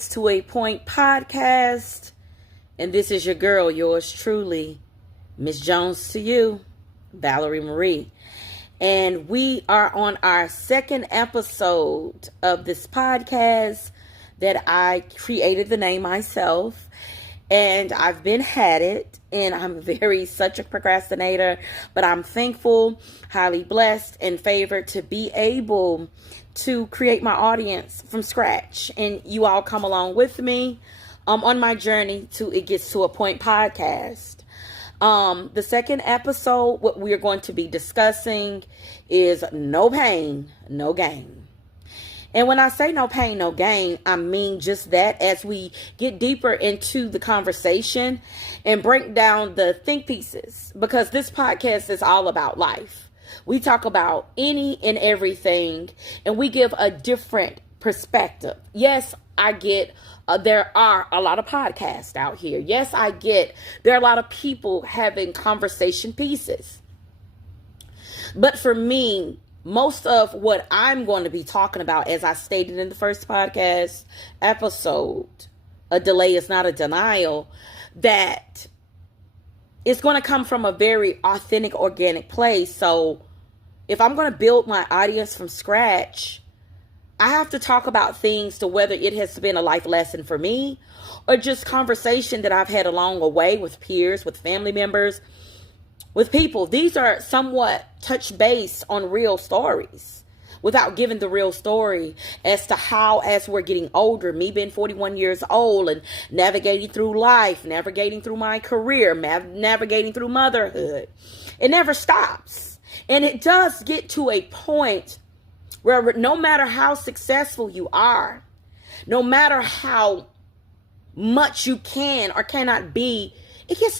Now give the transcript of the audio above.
To a Point podcast, and this is your girl, yours truly, Miss Jones to you, Valerie Marie. And we are on our second episode of this podcast that I created the name myself. And I've been had it, and I'm such a procrastinator, but I'm thankful, highly blessed, and favored to be able to create my audience from scratch. And you all come along with me on my journey to It Gets to a Point podcast. The second episode, what we're going to be discussing is no pain, no gain. And when I say no pain, no gain, I mean just that as we get deeper into the conversation and break down the think pieces, because this podcast is all about life. We talk about any and everything, and we give a different perspective. Yes, I get there are a lot of podcasts out here. Yes, I get there are a lot of people having conversation pieces. But for me, most of what I'm going to be talking about, as I stated in the first podcast episode, a delay is not a denial, that it's going to come from a very authentic, organic place. So if I'm going to build my audience from scratch, I have to talk about things to whether it has been a life lesson for me or just conversation that I've had along the way with peers, with family members, with people. These are somewhat touch base on real stories without giving the real story as to how, as we're getting older, me being 41 years old and navigating through life, navigating through my career, navigating through motherhood, it never stops. And it does get to a point where no matter how successful you are, no matter how much you can or cannot be, it gets